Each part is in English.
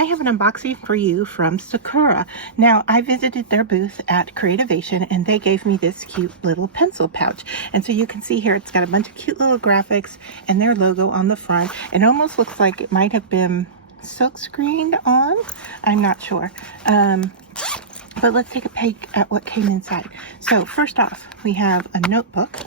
I have an unboxing for you from Sakura. Now, I visited their booth at Creativation and they gave me this cute little pencil pouch. And so you can see here, it's got a bunch of cute little graphics and their logo on the front. It almost looks like it might have been silk screened on. I'm not sure. But let's take a peek at what came inside. So first off, we have a notebook,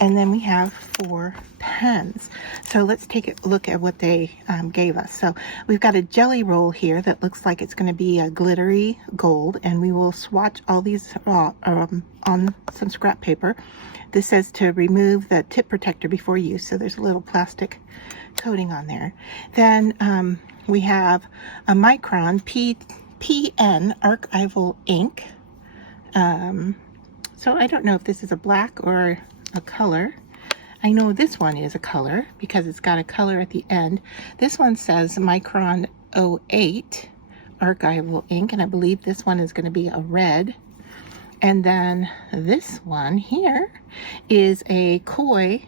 and then we have 4 pens. So let's take a look at what they gave us. So we've got a jelly roll here that looks like it's going to be a glittery gold, and we will swatch all these on some scrap paper. This says to remove the tip protector before use, so there's a little plastic coating on there. Then we have a Micron PN archival ink. So I don't know if this is a black or a color. I know this one is a color because it's got a color at the end. This one says Micron 08 archival ink, and I believe this one is going to be a red. And then this one here is a Koi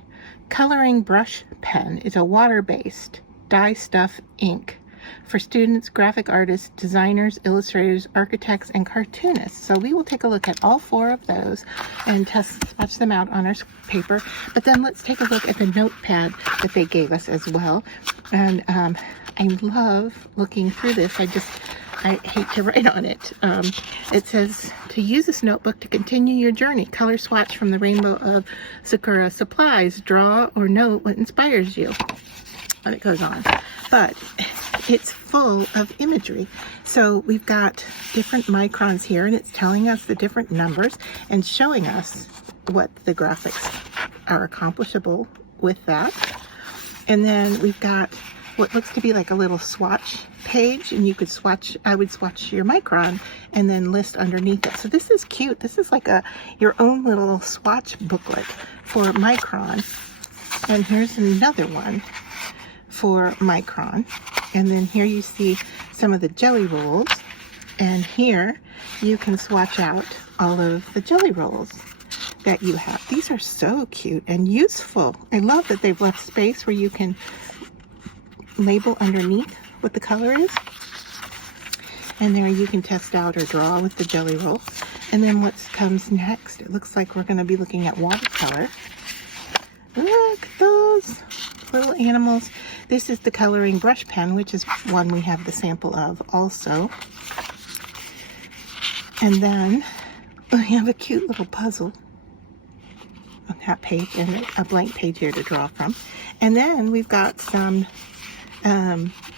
coloring brush pen. It's a water-based dye stuff ink for students, graphic artists, designers, illustrators, architects, and cartoonists. So we will take a look at all 4 of those and swatch them out on our paper. But then let's take a look at the notepad that they gave us as well. And I love looking through this. I hate to write on it. It says to use this notebook to continue your journey. Color swatch from the rainbow of Sakura supplies. Draw or note what inspires you. And it goes on. But it's full of imagery. So we've got different microns here, and it's telling us the different numbers and showing us what the graphics are accomplishable with that. And then we've got what looks to be like a little swatch page, and you could swatch, I would swatch your micron and then list underneath it. So this is cute. This is like your own little swatch booklet for micron. And here's another one for micron. And then here you see some of the jelly rolls, and here you can swatch out all of the jelly rolls that you have. These are so cute and useful. I love that they've left space where you can label underneath what the color is, and there you can test out or draw with the jelly roll. And then what comes next, it looks like we're going to be looking at watercolor. Look at those little animals. This is the coloring brush pen, which is one we have the sample of also. And then we have a cute little puzzle on that page and a blank page here to draw from. And then we've got some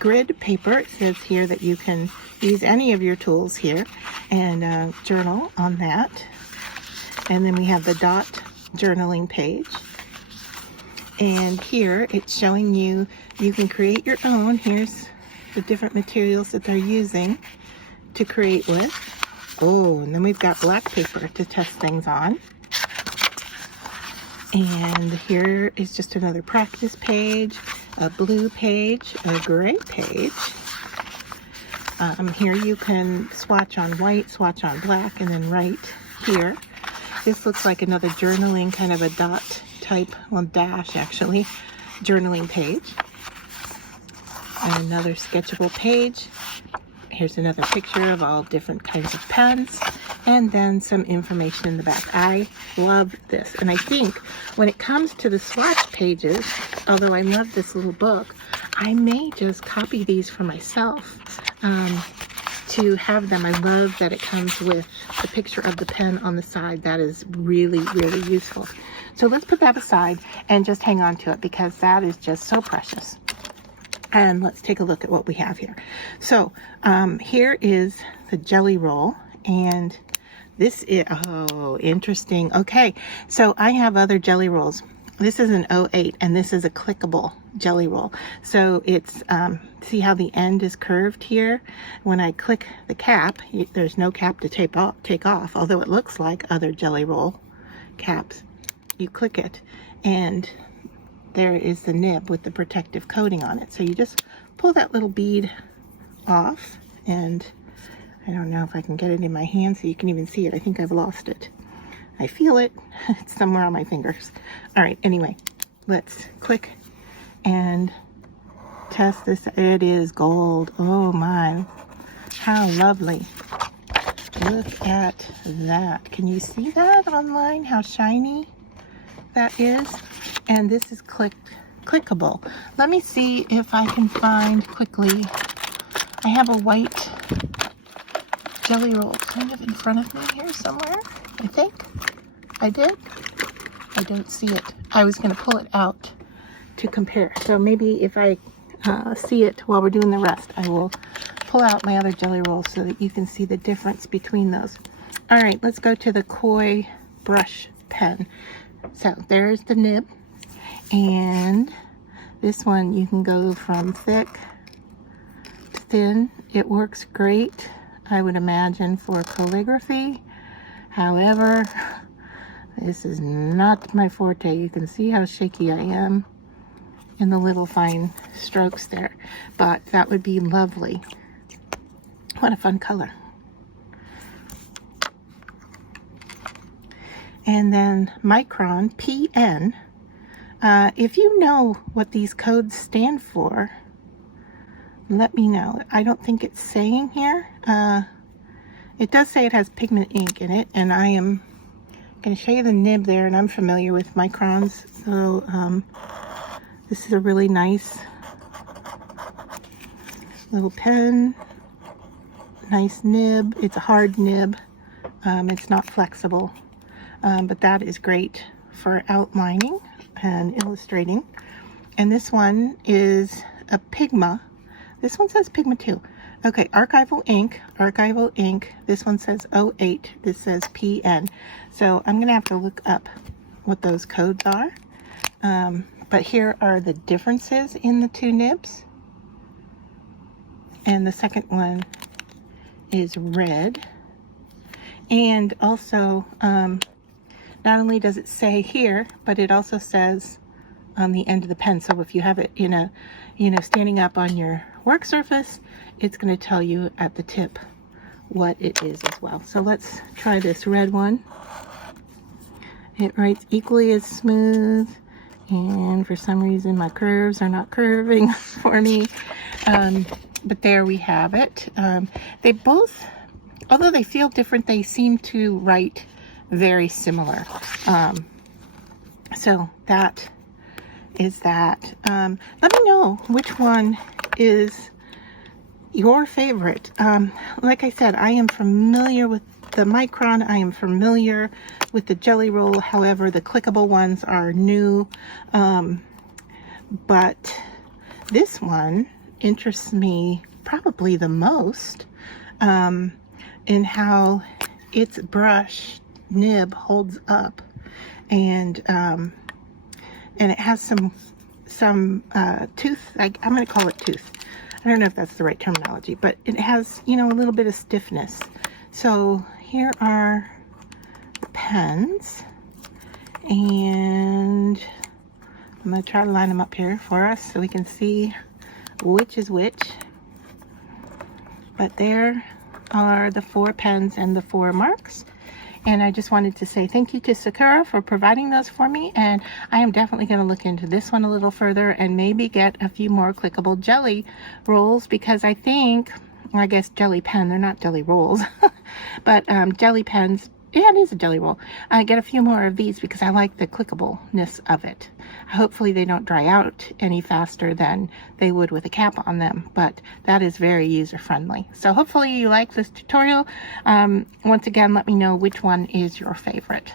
grid paper. It says here that you can use any of your tools here and journal on that. And then we have the dot journaling page. And here it's showing you can create your own. Here's the different materials that they're using to create with. Oh, and then we've got black paper to test things on. And here is just another practice page, a blue page, a gray page. Here you can swatch on white, swatch on black, and then right here. This looks like another journaling, kind of a dot type, well, dash actually, journaling page. And another sketchable page. Here's another picture of all different kinds of pens, and then some information in the back. I love this, and I think when it comes to the swatch pages, although I love this little book, I may just copy these for myself to have them. I love that it comes with the picture of the pen on the side. That is really, really useful. So let's put that aside and just hang on to it because that is just so precious. And let's take a look at what we have here. So here is the jelly roll, and this is, oh, interesting. Okay, so I have other jelly rolls. This is an 08, and this is a clickable jelly roll. So it's, see how the end is curved here? When I click the cap, there's no cap to take off, although it looks like other jelly roll caps. You click it, and there is the nib with the protective coating on it. So you just pull that little bead off, and I don't know if I can get it in my hand so you can even see it. I think I've lost it. I feel it. It's somewhere on my fingers. All right, anyway, let's click and test this. It is gold. Oh my, how lovely. Look at that. Can you see that online? How shiny that is? And this is clickable. Let me see if I can find quickly. I have a white GellyRoll kind of in front of me here somewhere. I think I did. I don't see it. I was going to pull it out to compare. So maybe if I see it while we're doing the rest, I will pull out my other GellyRolls so that you can see the difference between those. All right, let's go to the Koi brush pen. So there's the nib, and this one you can go from thick to thin. It works great, I would imagine, for calligraphy. However, this is not my forte. You can see how shaky I am in the little fine strokes there, but that would be lovely. What a fun color. And then Micron PN. If you know what these codes stand for, let me know. I don't think it's saying here. It does say it has pigment ink in it, and I am going to show you the nib there, and I'm familiar with Microns, so this is a really nice little pen. Nice nib. It's a hard nib. It's not flexible, but that is great for outlining and illustrating. And this one is a Pigma. This one says Pigma too. Okay, archival ink. This one says 08. This says PN. So I'm gonna have to look up what those codes are. But here are the differences in the two nibs. And the second one is red. And also, not only does it say here, but it also says on the end of the pen. So if you have it in a, standing up on your work surface, it's going to tell you at the tip what it is as well. So let's try this red one. It writes equally as smooth, and for some reason my curves are not curving for me. But there we have it. They both, although they feel different, they seem to write very similar. So that is that. Let me know which one is your favorite. Like I said, I am familiar with the Micron. I am familiar with the GellyRoll. However, the clickable ones are new. But this one interests me probably the most in how its brush nib holds up, and it has some tooth. I'm going to call it tooth. I don't know if that's the right terminology, but it has, a little bit of stiffness. So here are the pens, and I'm going to try to line them up here for us so we can see which is which. But there are the 4 pens and the 4 marks. And I just wanted to say thank you to Sakura for providing those for me. And I am definitely going to look into this one a little further and maybe get a few more clickable jelly rolls, because I think, or I guess jelly pen, they're not jelly rolls, but jelly pens. Yeah, it is a jelly roll. I get a few more of these because I like the clickableness of it. Hopefully they don't dry out any faster than they would with a cap on them, but that is very user friendly. So hopefully you like this tutorial. Once again, let me know which one is your favorite.